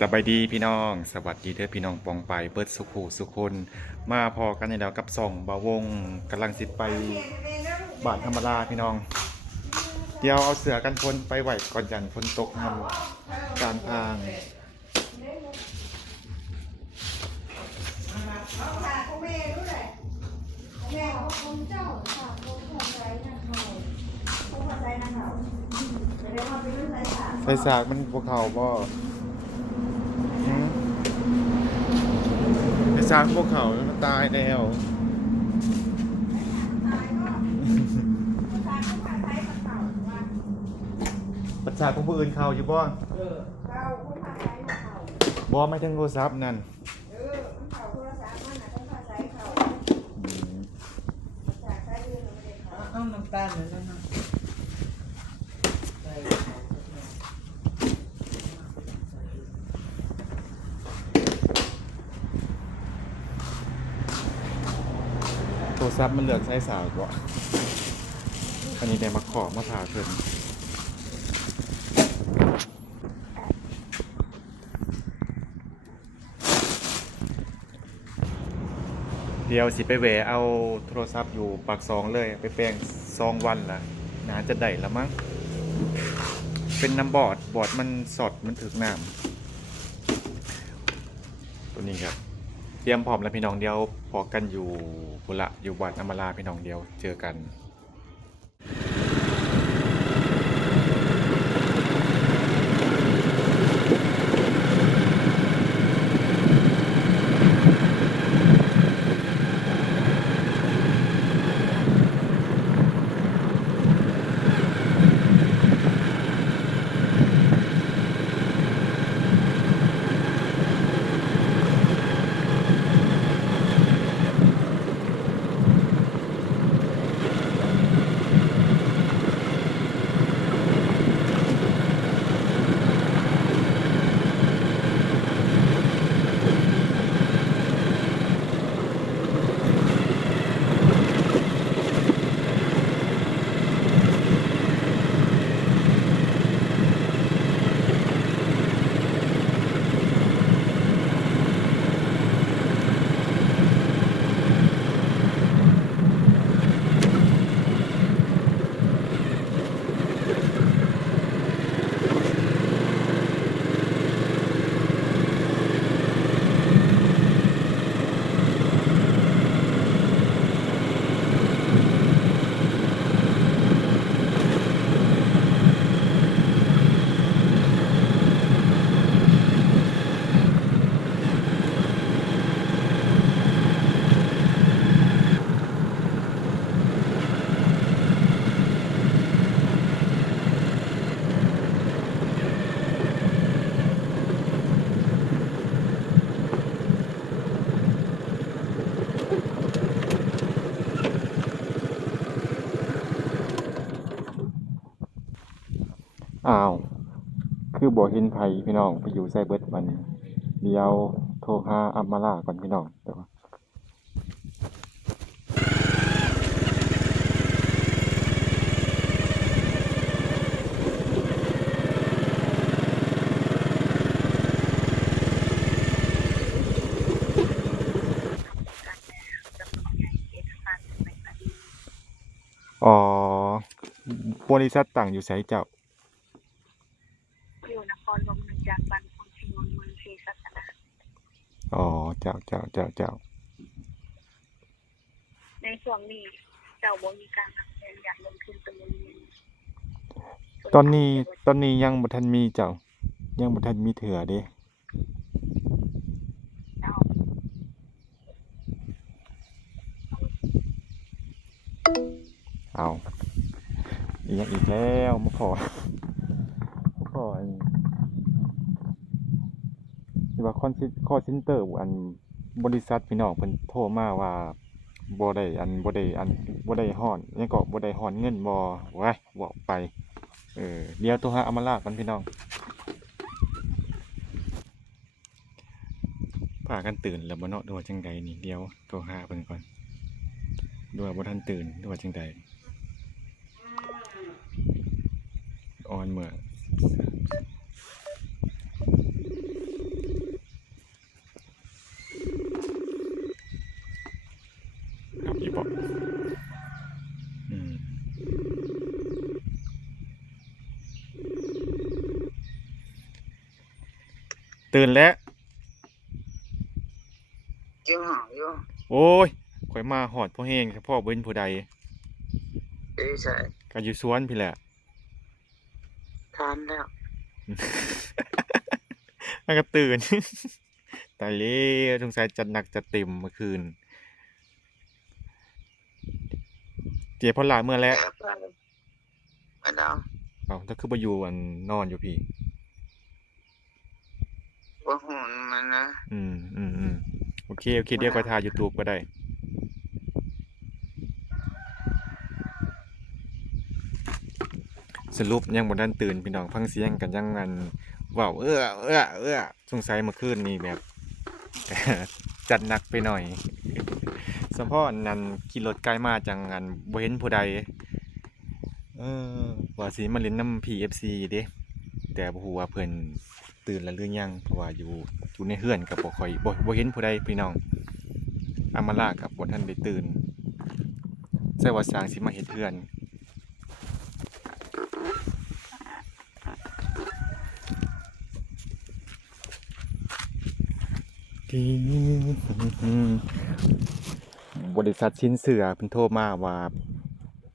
สบายดีพี่น้องสวัสดีเด้อพี่น้องปองไปเบิดสุขูสุคนมาพอกันในแล้วกับส่องบาวงกำลังสิไปบ้านธรรมดาพี่น้องเดี๋ยวเอาเสือกันฝนไปไหวก่อนจันฝนตกนำการทางใส่สากมันพวกเขาบ่ใส่สากพวกเขามันตายแล้วประสาทของผู้อื่นเขาอยู่บ่บ่ไม่ถึงโทรศัพท์นั่นเอาน้ำตาลเลยนะโทรศัพท์มันเลือกใช้สากบ่อันนี้ได้มาขอมาถาเพิ่นเดี๋ยวสิไปแหวะเอาโทรศัพท์อยู่ปากซองเลยไปแปลง2 วันละน่าจะได้ละมั้งเป็นน้ำบอดมันสดมันถึกน้ำตัวนี้ครับเตรียมพร้อมแล้วพี่น้องเดียวพอกันอยู่บุระอยู่บ้านอำมาลาพี่น้องเดียวเจอกันอ้าวคือบ่เห็นไผพี่น้องไปอยู่ไซเบิร์ดมันเดี๋ยวโทรหาอัมมาลาก่อนพี่น้องเดี๋ยวอ๋อบริษัทต่างอยู่ไสเจ้าอยู่นครหลวงเมืองจากบ้านของชิมนเมืองศรีศาสนาอ๋อเจ้าในช่วงนี้เจ้าบ่มีการวางแผนอยากลงทุนตรงนี้ตอนนี้ยังบ่ทันมีเจ้ายังบ่ทันมีเถื่อเด้เจ้าเอาอีกอย่างอีกแล้วมาขออันที่ว่าคอลเซ็นเตอร์อันบริษัทพี่น้องเพิ่นโทรมาว่าบ่ได้บ่ได้ฮ้อนหยังก็บ่ได้ฮ้อนเงินบ่ว้ายเว้าไปเดี๋ยวโทรหาอำมาลาก่อนพี่น้องพากันตื่นแล้วบ่เนาะหรือว่าจังใดนี่เดี๋ยวโทรหาเพิ่นก่อนหรือว่าบ่ทันตื่นหรือว่าจังใดออนเมื่อ ตื่นแล้ว เกี่ยวห่างอยู่ โอ้ยข่อยมาหอดพ่อแห้งพ่อเบิ้นผู้ใด ใช่ ก็อยู่สวนพี่แหละ ทานแล้ว แล้วก็ตื่น ตายแล้วสงสัยจัดหนักจัดเต็มเมื่อคืน เจ๊พ่อหลาเมื่อแล้ว มาดาว เอ้าถ้าคือบ่อยู่อันนอนอยู่พี่ ว่าหุ่นมันนะ โอเคเดี๋ยวก็ถ่าย YouTube ก็ได้ สรุปยังบ่ทันตื่นพี่น้องฟังเสียงกันยังอันเว้าสงสัยเมื่อคืนนี่แบบ จัดหนักไปหน่อยสมพรนั่นขี่รถไกลมาจังอันบ่เห็นผู้ใดเออว่าสิมาเล่นน้ำ PFC เด้แต่บ่ฮู้ว่าเพิ่นตื่นแล้วหรือยังเพราะว่าอยู่ในเฮือนก็บ่ค่อยบ่เห็นผู้ใดพี่น้องอามาลาก็บ่ทันได้ตื่นใช่ว่าสร้างสิมาเฮ็ดเฮือนบริษัทสินเชื่อเพิ่นโทรมาว่า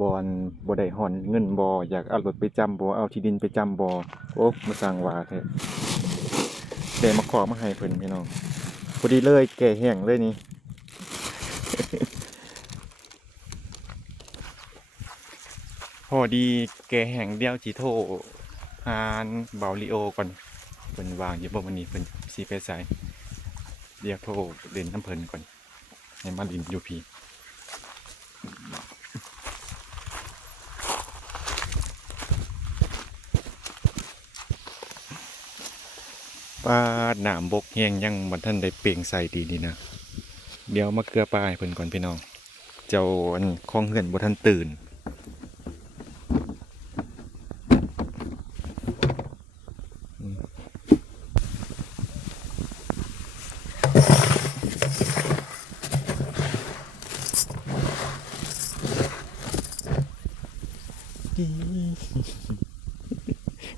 บ่ได้ฮ้อนเงินบ่อยากเอารถไปจำบ่เอาที่ดินไปจำบ่โอ้มาสร้างว่าแท้ได้มาขอมาให้เพิ่นพี่น้องพอดีเลยแก่แห้งเลยนี่ พอดีแก่แห้งเดียวสิโทรหาเบาลิโอก่อนเพิ่นวางอยู่บ่วันนี้เพิ่นสิไปไสเดี๋ยวโทรเล่นน้ำเพิ่นก่อนให้มาลินอยู่พี่ปลาหนามบกแห้งยังบ่ทันได้เปล่งใส่ดีนี่นะเดี๋ยวมาเกลือปลาให้เพิ่นก่อนพี่น้องเจ้าอันของเฮือนบ่ทันตื่น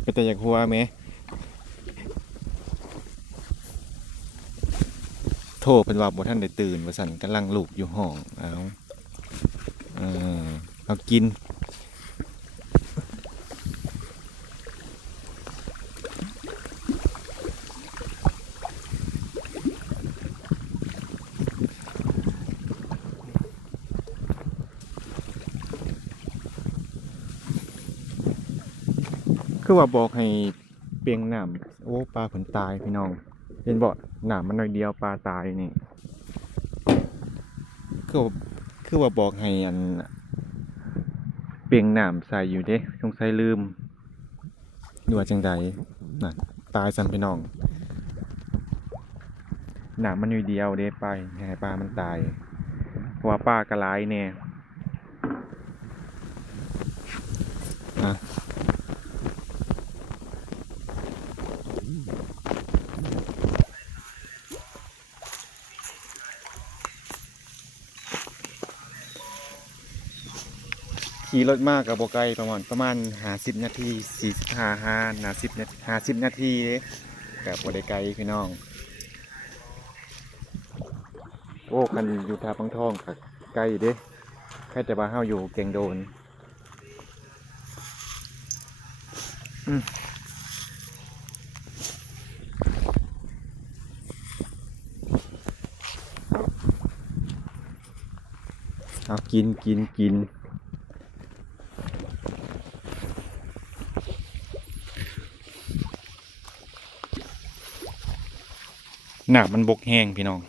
ก็แต่อยากหัวไหมโทรเป็นว่าบ่ท่านได้ตื่นว่าสั่นกำลังลูกอยู่ห้องเอากินคือว่าบอกให้เปียงน้ำโอ้ปลาผลตายพี่น้องเห็นบ่น้ำมันน้อยเดียวปลาตายนี่คือว่าบอกให้อันเปียงน้ำใส่อยู่เด้สงสัยลืมดูว่าจังใดน่ะตายสั่นพี่น้องน้ำมันน้อยเดียวเด้ไปให้ปลามันตายเพราะว่าปลากระไรเนี่ยขี่รถมากกับโบไกลประมาณ50 นาที50 นาทีกับโบได้ไกลพี่น้องโอ้คันอยู่ท่าปังทองกับไกลเด้แค่แต่ว่าเฮาอยู่เก่งโดนเอากินหนามันบกแห้งพี่น้อง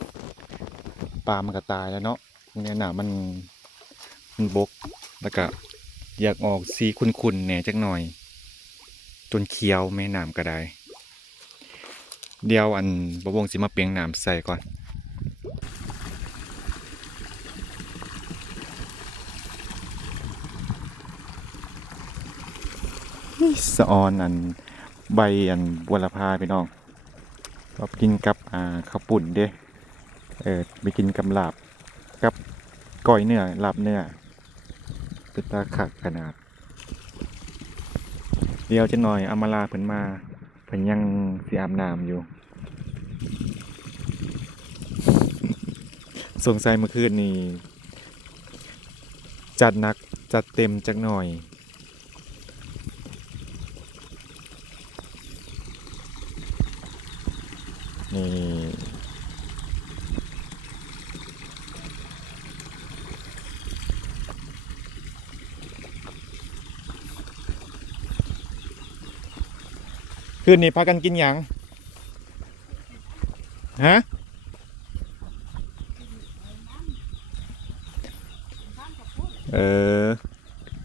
ปลามันก็ตายแล้วเนาะเนี่ยหนามันบกแล้วก็อยากออกสีขุ่นๆแหน่จักหน่อยจนเขียวแม่น้ำก็ได้เดี๋ยวอันบวงสิมาเปียงน้ำใส่ก่อนสะออนอันใบอันบัวละพาพี่น้องก็กินกับข้าวปุ่นเด้ไปกินกับลาบกับก้อยเนื้อลาบเนื้อเป็นตาขักขนาดเดี๋ยวจะหน่อยอามาลาเพิ่นมาเพิ่นยังสิอาบน้ำอยู่ สงสัยเมื่อคืนนี้จัดหนักจัดเต็มจักหน่อยนี่คืนนี้พากันกินหยังฮะเออ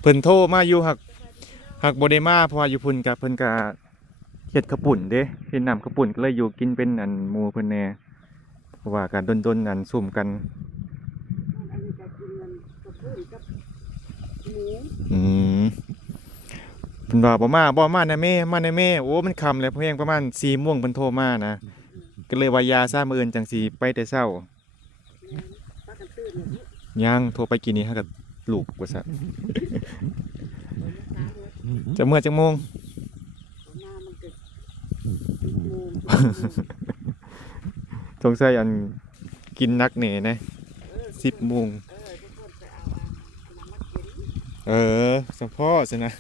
เพิ่นโทรมาอยู่หักบ่ได้มาเพราะว่าอยู่พุ่นกับเพิ่นก็เฮ็ดข้าวปุ่นเด้เฮ็ดน้ำข้าวปุ่นก็เลยอยู่กินเป็นอันหมู่เพิ่นแหน่เพราะว่าการดนๆอันซุ่มกันอืมเพิ่นว่าบ่มานะแม่มานะแม่โอ้มันค่ำแล้วเพียงประมาณ4:00นเพิ่นโทรมานะก็เลยว่ายาซ่ามื้ออื่นจังสิไปแต่เช้ายังโทรไปกี่นี้ฮะกับลูกว่าซั่นจะเมื่อจังโมงสงสัยอันกินนักแหน่นะ10:00 นเออสมพ่อสินะ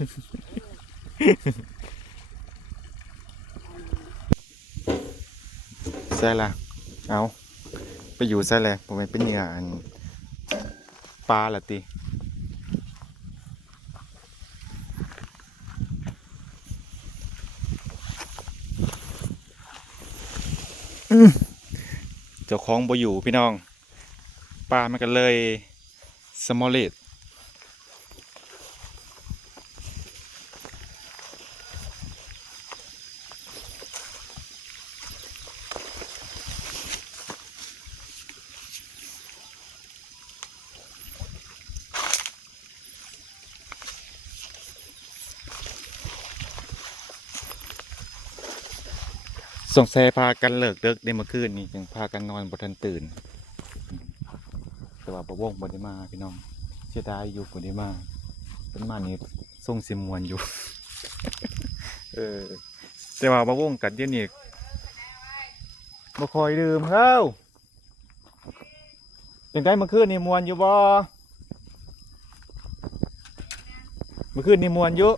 ใช่ละเอาไปอยู่ใช่เลยผมเป็นเหยื่ออันปลาละติเจ้าของบ่อยู่พี่น้องปลามันกันเลยสมอลเลตสงสัยพากันเลิกเลิกได้เมื่อคืนนี้ยังพากันนอนบ่ทันตื่นแต่ว่าบ่วงบ่ได้มาพี่น้องเสียดายอยู่บ่ได้มาเป็นมานี่ส่งเสียมวนอยู่ แต่ว่าบ่วงกัดเดี๋ยวนี้บ่คอยดื่มเฮ้าจังได๋เมื่อคืนนี่มวนอยู่บ่เมื่อคืนนี่มวนอยู่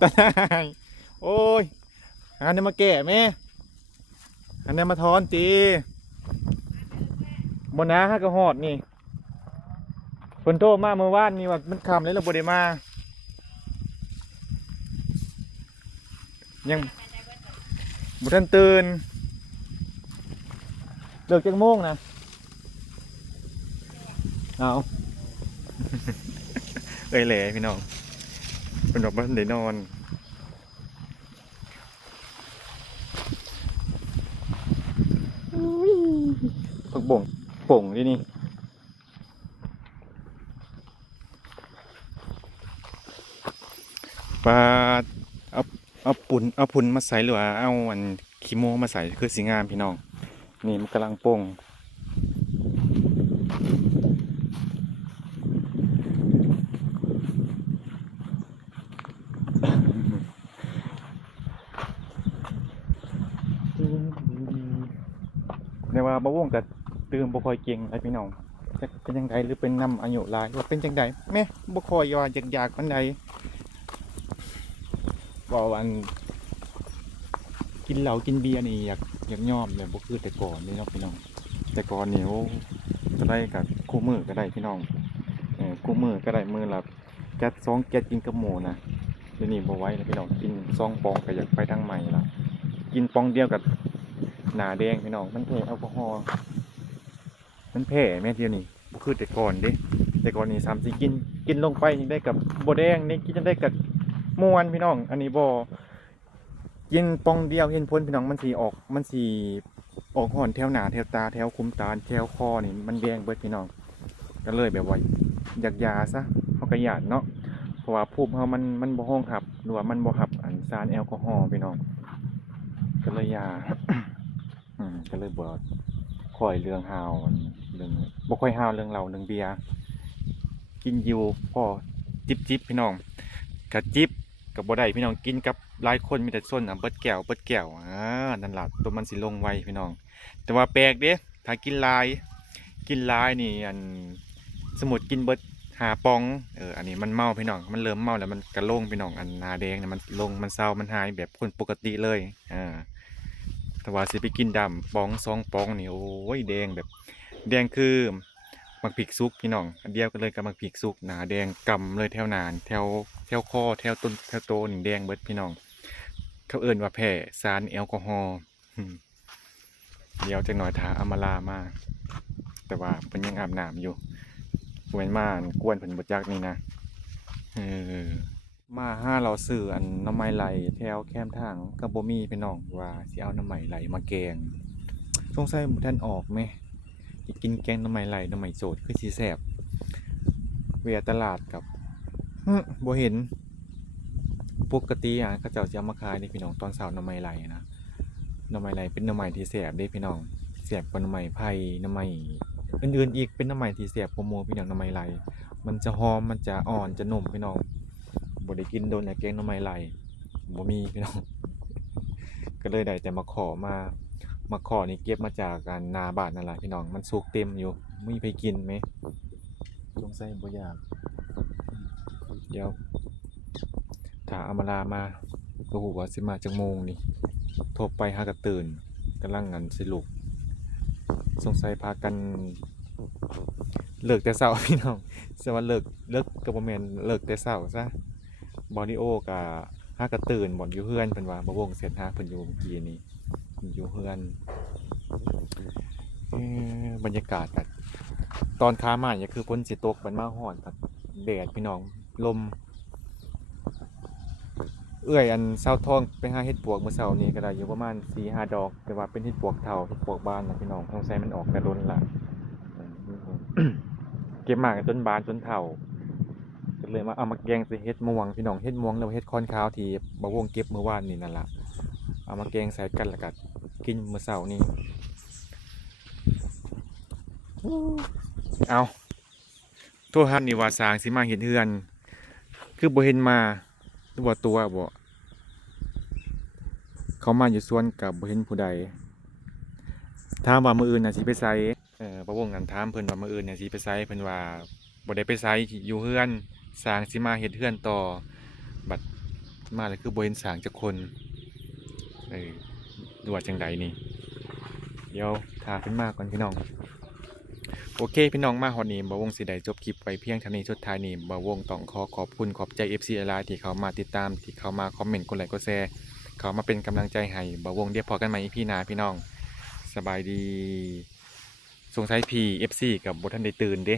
ตาหายโอ้ยอันนี้มาแก่แม่อันนี้มาทอนตีบนน้าฮะก็หอดนี่ฝนโตมาเมื่อวานนี่ว่ามันคำเลยเราบ่ได้มายังบ่ทันตื่นเลิกจักโมงนะเอา เอ้ยแหล่พี่น้องเป็นดอกบ้านได้นอนผักบ่งป่งที่นี่ปลาเอาปุ่นมาใส่หรือว่าเอาอันขี้โมมาใส่คือสีงามพี่น้องนี่มันกำลังป่งในว่าบ่วงกับตื่นบ่ค่อยเก่งไอ้พี่น้องจะเป็นยังไงหรือเป็นน้ำอายุหลายว่าเป็นจังไดแม่บ่ค่อยอยากปานใดว่าอันกินเหล้ากินเบียร์นี่อยากยอมแบบบ่คือแต่ก่อนนี่เนาะพี่น้องแต่ก่อนนี่โอ้ก็ได้กับคู่มือก็ได้พี่น้องคู่มือก็ได้มือละแก๊ส2 แก๊สกินกับหมูนะเดี๋ยวนี้บ่ไหวแล้วพี่น้องกิน2 ปองก็อยากไปทางใหม่ละกินปองเดียวกับหนาแดงพี่น้องมันแพ้แอลกอฮอล์มันแพ้แม่เดียวนี่บ่คือแต่ก่อนเด้แต่ก่อนนี่3-4กินลงไปยังได้กับบ่แดงนี่กินยังได้กับม่วนพี่น้องอันนี้บ่กินปองเดียวเห็นพ้นพี่น้องมันสีออกห่อนแถวหนาแถวตาแถวคุ้มตาแถวคอนี่มันแดงเบิดพี่น้องก็เลยแบบว่าอยากยาซะเขาก็หยาดเนาะเพราะว่าภูมิเขามันบ่ห้องหับหรือว่ามันบ่หับอันสารแอลกอฮอล์พี่น้องก็เลยยา ก็เลยบ่ค่อยเรื่องฮาวเรื่องบ่ค่อยฮาวเรื่องเหล้าเรื่องเบียร์กินอยู่พอจิบพี่น้องกะจิบ กับบ่ได้พี่น้องกินกับหลายคนมีแต่ส้นเบิดแก้วนั่นล่ะตัวมันสิลงไวพี่น้องแต่ว่าแปลกเด้ถ้ากินหลายนี่อันสมมุติกินเบิด5ปองอันนี้มันเมาพี่น้องมันเริ่มเมาแล้วมันก็ลงพี่น้องอันหน้าแดงเนี่ยมันลงมันเศร้ามันหายแบบคนปกติเลยแต่ว่าสิไปกินดำปอง2ปองนี่โอ้ยแดงแบบแดงคือมักพริกสุกพี่น้องอันเดียวกันเลยกับมักพริกสุกหนาแดงกำเลยแถวหนานแถวคอแถวต้นแถวโตนี่แดงเบิดพี่น้องเขาเอิ้นว่าแพ้สารแอลกอฮอล์เดี๋ยวจักหน่อยทาอำมาลามาแต่ว่าเพิ่นยังอาบน้ำอยู่บ่แม่นมากวนเพิ่นบ่จักนี่นะมาหาเราซื้ออันหน่อไม้ไหลแถวแคมทางก็บ่มีพี่น้องว่าสิเอาหน่อไม้ไหลมาแกงสงสัยบ่ทันออกแหมสิกินแกงหน่อไม้ไหลหน่อไม้โสดคือสิแซ่บเวียตลาดกับบ่เห็นปกติเขาเจ้าสิเอามาขายนี่พี่น้องตอนเช้าหน่อไม้ไหลนะหน่อไม้ไหลเป็นหน่อไม้ที่แซ่บเด้พี่น้องแซ่บกว่าหน่อไม้ไผ่หน่อไม้อื่นๆอีกเป็นหน่อไม้ที่แซ่บกว่าหมู่พี่น้องหน่อไม้ไหลมันจะหอมมันจะอ่อนจะนุ่มพี่น้องบ่ได้กินโดนแกงหน่อไม้ไหลบ่มีพี่น้องก็เลยได้แต่มาขอนี่เก็บมาจากอันนาบ้านนั่นแหละพี่น้องมันสุกเต็มอยู่มีไปกินไหมสงสัยบ่อยากเดี๋ยวถ้าอำมาลามาบ่ฮู้ว่าสิมาจักโมงนี่โทรไปหาก็ตื่นกำลังอันสิลุกสงสัยพากันเลิกแต่เช้า พี่น้องแต่ว่าเลิกก็บ่แม่นเลิกแต่เช้าซะบอดิโอก็หาก็ตื่นบ่อยู่เฮือนเพิ่นว่าบ่วงเสร็จหาเพิ่นอยู่เมื่อกี้นี้อยู่เฮือนบรรยากาศก็ตอนขามาเนี่ยคือฝนสิตกมันมาร้อนครับแดดพี่น้องลมอันเช้าทองไปหาเห็ดปวกเมื่อเช้านี้ก็ได้อยู่ประมาณ 4-5 ดอกแต่ว่าเป็นเห็ดปวกเฒ่าเห็ดปวกบานนะพี่น้องสงสัยมันออกแต่ดนล่ะ เก็บมากันจนบานจนเฒ่าก็เลยมาเอามาแกงใส่เห็ดม่วงพี่น้องเห็ดม่วงแล้วเห็ดคอนขาวที่บ่วงเก็บเมื่อวานนี่นั่นล่ะเอามาแกงใส่กันแล้วก็กินมื้อเช้านี้เอาโทรหานี่ว่าสร้างสิมาเฮ็ดเฮือนคือบ่เห็นมาตัวบ่เขามาอยู่สวนกับบ่เห็นผู้ใดถามว่ามื้ออื่นน่ะสิไปไสบ่วงกันถามเพิ่นว่ามื้ออื่นน่ะสิไปไสเพิ่นว่าบ่ได้ไปไสอยู่เฮือนสร้างสิมาเฮ็ดเฮือนต่อบัดมาแล้วคือบ่เห็นสร้างจักคนหรือว่าจังใดนี่เดี๋ยวท่าเพิ่นมาก่อนพี่น้องโอเคพี่น้องมาฮอดนี้บ่วงสิได้จบคลิปไว้เพียงเท่านี้สุดท้ายนี้บ่วงต้องขอบคุณขอบใจ FC หลายๆที่เขามาติดตามที่เขามาคอมเมนต์กดไลค์กดแชร์เขามาเป็นกำลังใจให้บ่วงเดี๋ยวพอกันใหม่พี่นาพี่น้องสบายดีสงสัยพี่ FC กับบ่ทันได้ตื่นเด้